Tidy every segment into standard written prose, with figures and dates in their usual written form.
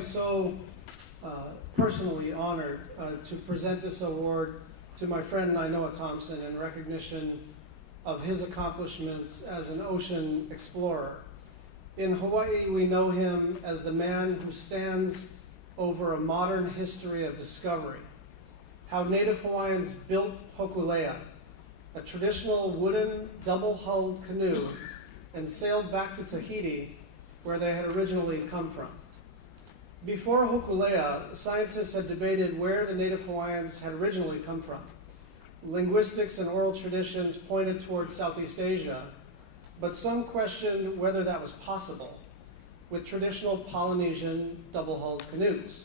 am so personally honored to present this award to my friend Nainoa Thompson in recognition of his accomplishments as an ocean explorer. In Hawaii, we know him as the man who stands over a modern history of discovery. How Native Hawaiians built hokulea, a traditional wooden double-hulled canoe, and sailed back to Tahiti, where they had originally come from. Before hokulea, scientists had debated where the Native Hawaiians had originally come from. Linguistics and oral traditions pointed towards Southeast Asia, but some questioned whether that was possible with traditional Polynesian double-hulled canoes.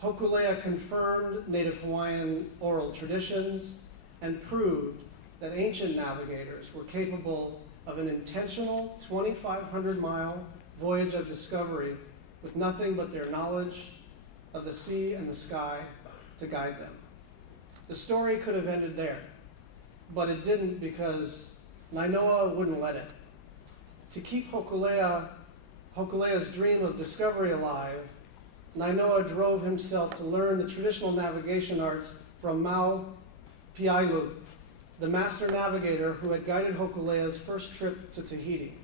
Hokulea confirmed Native Hawaiian oral traditions and proved that ancient navigators were capable of an intentional 2,500-mile voyage of discovery with nothing but their knowledge of the sea and the sky to guide them. The story could have ended there, but it didn't because Nainoa wouldn't let it. To keep Hokulea's dream of discovery alive, Nainoa drove himself to learn the traditional navigation arts from Mau Piailu, the master navigator who had guided Hokulea's first trip to Tahiti.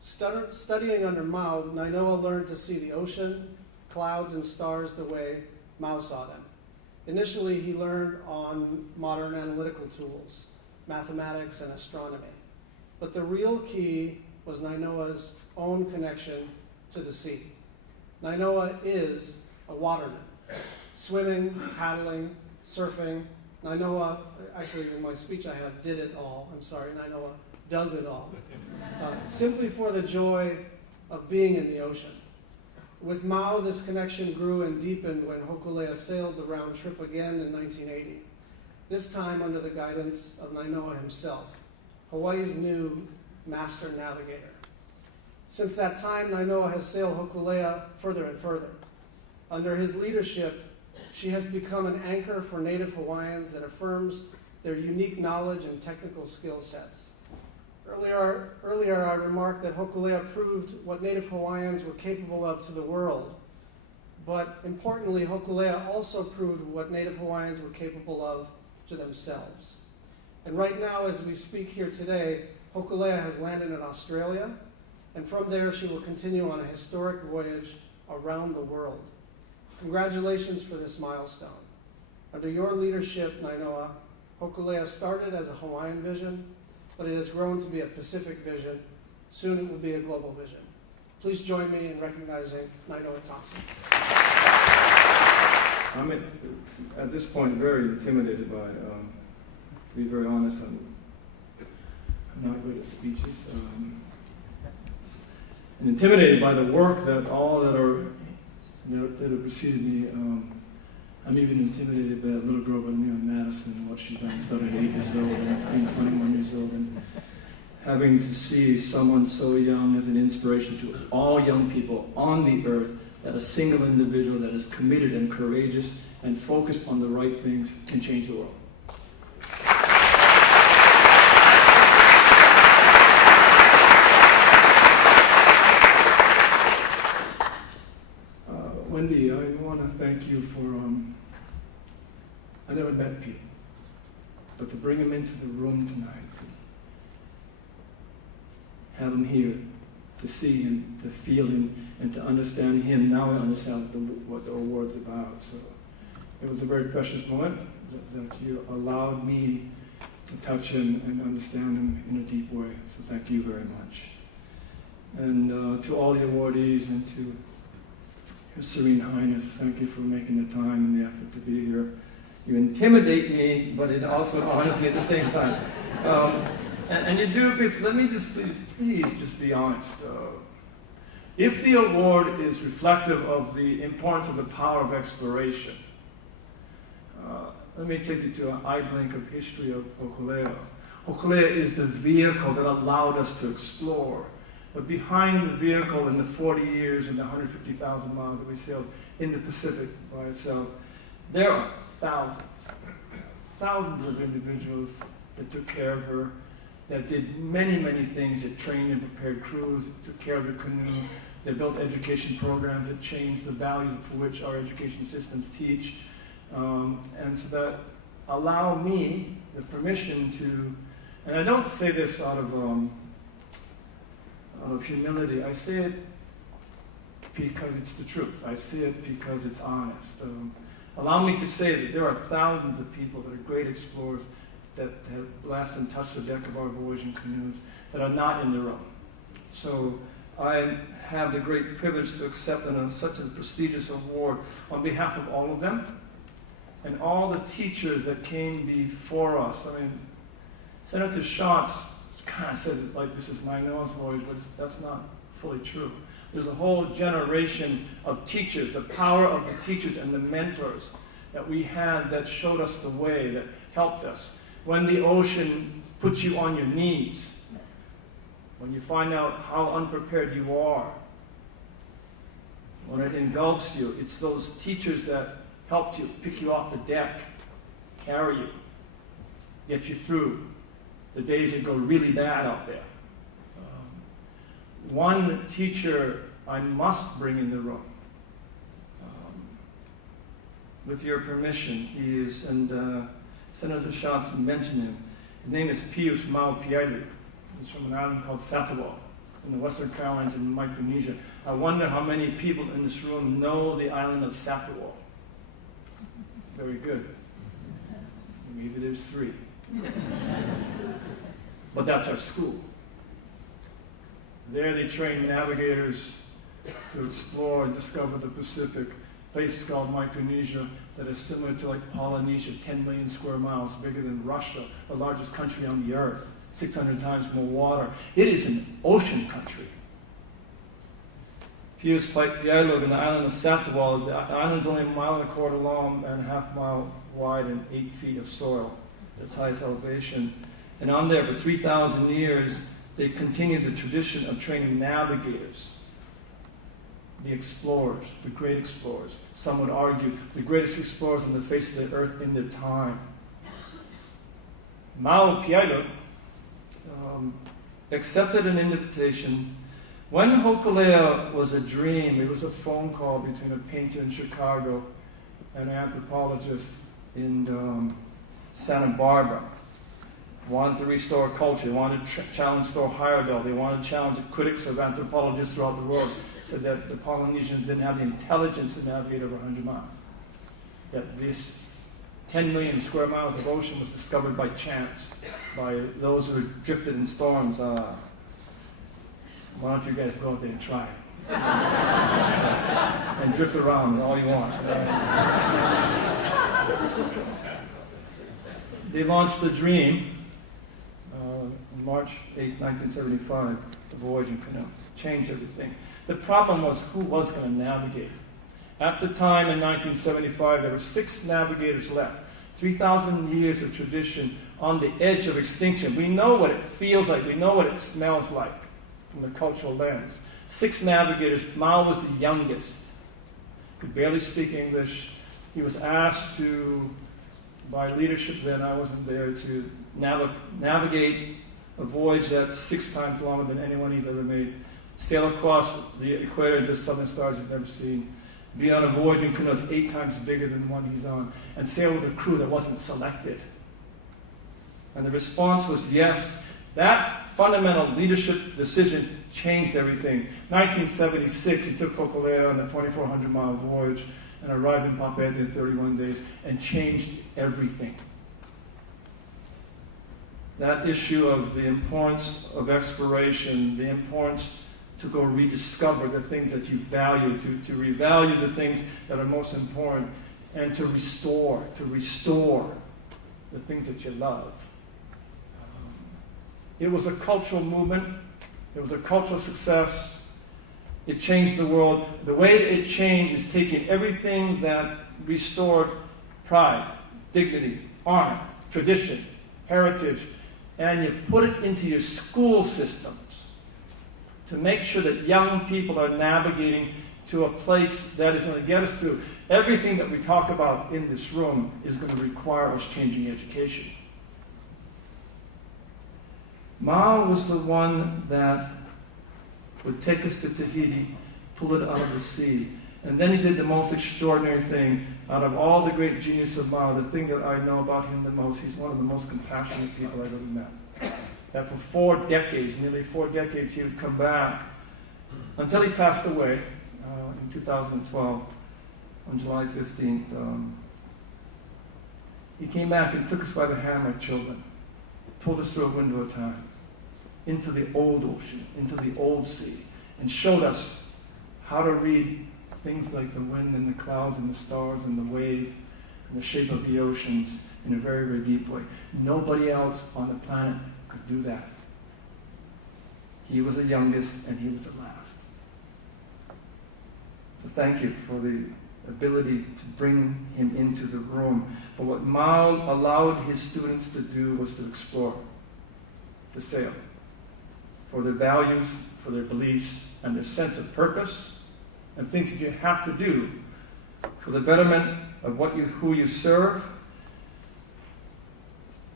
Studying under Mau, Nainoa learned to see the ocean, clouds, and stars the way Mau saw them. Initially, he learned on modern analytical tools, mathematics, and astronomy. But the real key was Nainoa's own connection to the sea. Nainoa is a waterman, swimming, paddling, surfing. Nainoa, actually in my speech I have did it all. I'm sorry, Nainoa does it all. Simply for the joy of being in the ocean. With Mau, this connection grew and deepened when Hokulea sailed the round trip again in 1980, this time under the guidance of Nainoa himself, Hawaii's new master navigator. Since that time, Nainoa has sailed Hokulea further and further. Under his leadership, she has become an anchor for Native Hawaiians that affirms their unique knowledge and technical skill sets. Earlier, I remarked that Hokulea proved what Native Hawaiians were capable of to the world. But importantly, Hokulea also proved what Native Hawaiians were capable of to themselves. And right now, as we speak here today, Hokulea has landed in Australia, and from there she will continue on a historic voyage around the world. Congratulations for this milestone. Under your leadership, Nainoa, Hokulea started as a Hawaiian vision, but it has grown to be a Pacific vision. Soon it will be a global vision. Please join me in recognizing Nainoa Thompson. I'm at this point very intimidated by, to be very honest, I'm not good at speeches. And intimidated by the work that have preceded me. I'm even intimidated by that little girl by the name of Madison, what she's done, starting at 8 years old and being 21 years old, and having to see someone so young as an inspiration to all young people on the earth, that a single individual that is committed and courageous and focused on the right things can change the world. Wendy, I want to thank you for, I never met Pete, but to bring him into the room tonight, to have him here, to see him, to feel him, and to understand him. Now I understand what the award's about. So it was a very precious moment that you allowed me to touch him and understand him in a deep way. So thank you very much. And to all the awardees and to Your Serene Highness, thank you for making the time and the effort to be here. You intimidate me, but it also honors me at the same time. And you do, because let me just please just be honest. If the award is reflective of the importance of the power of exploration, let me take you to an eye blink of history of Hokulea. Hokulea is the vehicle that allowed us to explore. But behind the vehicle in the 40 years and the 150,000 miles that we sailed in the Pacific by itself, there are thousands of individuals that took care of her, that did many, many things, that trained and prepared crews, took care of the canoe, They built education programs that changed the values for which our education systems teach. And so that allowed me the permission to, and I don't say this out of humility, I say it because it's the truth. I say it because it's honest. Allow me to say that there are thousands of people that are great explorers that have blessed and touched the deck of our voyaging canoes that are not in the room. So I have the great privilege to accept such a prestigious award on behalf of all of them and all the teachers that came before us. I mean, Senator Schatz kind of says it like this is Nainoa's voyage, but that's not fully true. There's a whole generation of teachers, the power of the teachers and the mentors that we had that showed us the way, that helped us. When the ocean puts you on your knees, when you find out how unprepared you are, when it engulfs you, it's those teachers that helped you, pick you off the deck, carry you, get you through the days that go really bad out there. One teacher I must bring in the room. With your permission, he is, and Senator Schatz mentioned him. His name is Pius Maupiailu. He's from an island called Satawal in the Western Carolines in Micronesia. I wonder how many people in this room know the island of Satawal. Very good. Maybe there's 3. But that's our school. There they train navigators to explore and discover the Pacific, a place called Micronesia that is similar to like Polynesia, 10 million square miles, bigger than Russia, the largest country on the earth, 600 times more water. It is an ocean country. Pius Maupiailu in the island of Satawal, the island's only 1.25 miles long and 1/2 mile wide and 8 feet of soil. That's highest elevation. And on there for 3,000 years, they continued the tradition of training navigators, the explorers, the great explorers. Some would argue the greatest explorers on the face of the earth in their time. Maupiailu accepted an invitation. When Hokulea was a dream, it was a phone call between a painter in Chicago and an anthropologist in Santa Barbara. Wanted to restore culture, wanted to challenge Thor Heyerdahl, they wanted to challenge the critics of anthropologists throughout the world, said that the Polynesians didn't have the intelligence to navigate over 100 miles. That this 10 million square miles of ocean was discovered by chance, by those who had drifted in storms. Why don't you guys go out there and try it? And drift around all you want. They launched the dream on March 8, 1975, the voyaging canoe. Changed everything. The problem was who was going to navigate. At the time in 1975, there were 6 navigators left. 3,000 years of tradition on the edge of extinction. We know what it feels like. We know what it smells like from the cultural lens. 6 navigators. Mao was the youngest. Could barely speak English. He was asked to, by leadership then, I wasn't there, to navigate a voyage that's 6 times longer than anyone he's ever made. Sail across the equator into southern stars he's never seen. Be on a voyaging canoe that's 8 times bigger than the one he's on. And sail with a crew that wasn't selected. And the response was yes. That fundamental leadership decision changed everything. 1976, he took Hokulea on a 2,400-mile voyage and arrived in Papeete in 31 days and changed everything. That issue of the importance of exploration, the importance to go rediscover the things that you value, to revalue the things that are most important, and to restore the things that you love. It was a cultural movement. It was a cultural success. It changed the world. The way it changed is taking everything that restored pride, dignity, honor, tradition, heritage, and you put it into your school systems to make sure that young people are navigating to a place that is going to get us to everything that we talk about in this room is going to require us changing education. Mao was the one that would take us to Tahiti pull it out of the sea. And then he did the most extraordinary thing. Out of all the great genius of Mao, the thing that I know about him the most, he's one of the most compassionate people I've ever met. That for 4 decades, nearly 4 decades, he would come back until he passed away in 2012, on July 15th. He came back and took us by the hand like children, pulled us through a window of time, into the old ocean, into the old sea, and showed us how to read things like the wind and the clouds and the stars and the wave and the shape of the oceans in a very, very deep way. Nobody else on the planet could do that. He was the youngest and he was the last. So thank you for the ability to bring him into the room. But what Mao allowed his students to do was to explore, to sail, for their values, for their beliefs, and their sense of purpose, and things that you have to do for the betterment of who you serve.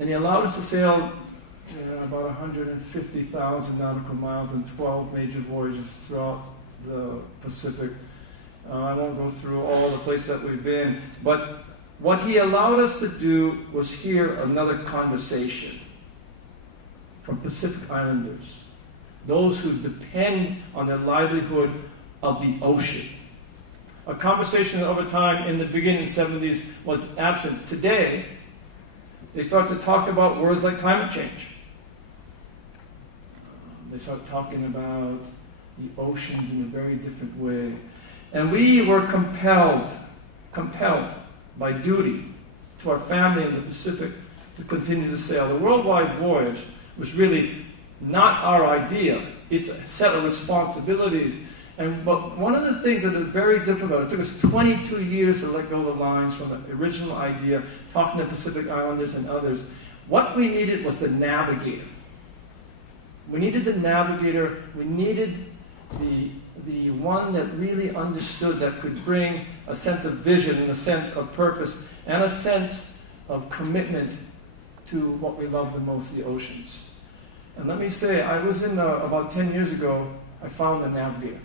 And he allowed us to sail about 150,000 nautical miles in 12 major voyages throughout the Pacific. I won't go through all the places that we've been, but what he allowed us to do was hear another conversation from Pacific Islanders, those who depend on their livelihood of the ocean. A conversation that over time in the beginning 70s was absent. Today, they start to talk about words like climate change. They start talking about the oceans in a very different way. And we were compelled by duty to our family in the Pacific to continue to sail. The worldwide voyage was really not our idea. It's a set of responsibilities. But one of the things that is very difficult, it took us 22 years to let go of the lines from the original idea, talking to Pacific Islanders and others. What we needed was the navigator. We needed the navigator. We needed the one that really understood, that could bring a sense of vision and a sense of purpose and a sense of commitment to what we love the most, the oceans. And let me say, I was in, about 10 years ago, I found a navigator.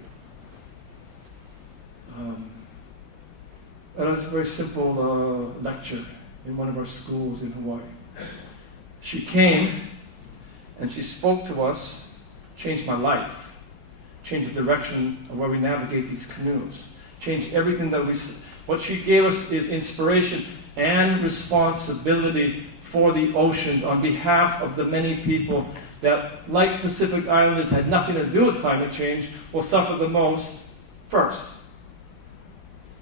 It was a very simple lecture in one of our schools in Hawaii. She came and she spoke to us, changed my life. Changed the direction of where we navigate these canoes. Changed everything that what she gave us is inspiration and responsibility for the oceans on behalf of the many people that, like Pacific Islanders, had nothing to do with climate change, will suffer the most first.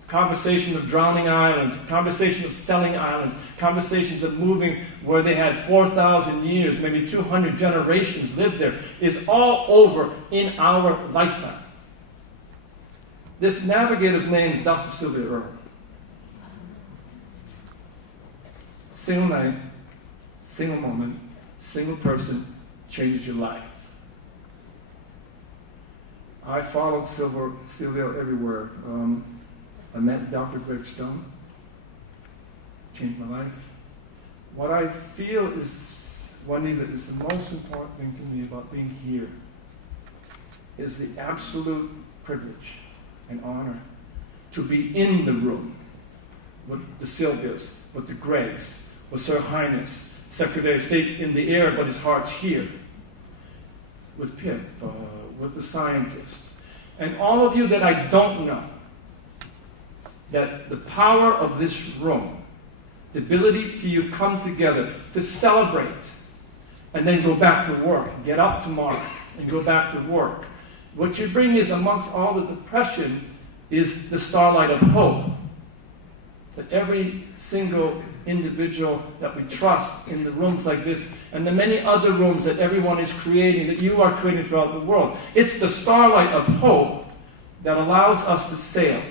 Conversation of drowning islands, conversation of selling islands, conversations of moving where they had 4,000 years, maybe 200 generations lived there, is all over in our lifetime. This navigator's name is Dr. Sylvia Earle. Single night, single moment, single person changes your life. I followed Sylvia everywhere. I met Dr. Greg Stone, changed my life. What I feel is, Wendy, that is the most important thing to me about being here is the absolute privilege and honor to be in the room with the Sylvias, with the Gregs, with Sir Highness, Secretary of State's in the air, but his heart's here, with Pip, with the scientists, and all of you that I don't know. That the power of this room, the ability to you come together to celebrate and then go back to work, get up tomorrow and go back to work. What you bring is, amongst all the depression, is the starlight of hope. That every single individual that we trust in the rooms like this and the many other rooms that everyone is creating, that you are creating throughout the world, it's the starlight of hope that allows us to sail.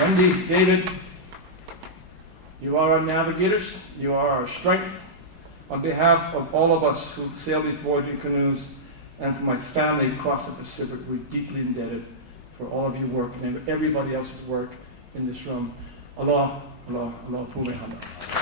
Wendy, David, you are our navigators, you are our strength. On behalf of all of us who sail these voyaging canoes and for my family across the Pacific, we're deeply indebted for all of your work and everybody else's work in this room. aloha, aloha, aloha pume hana.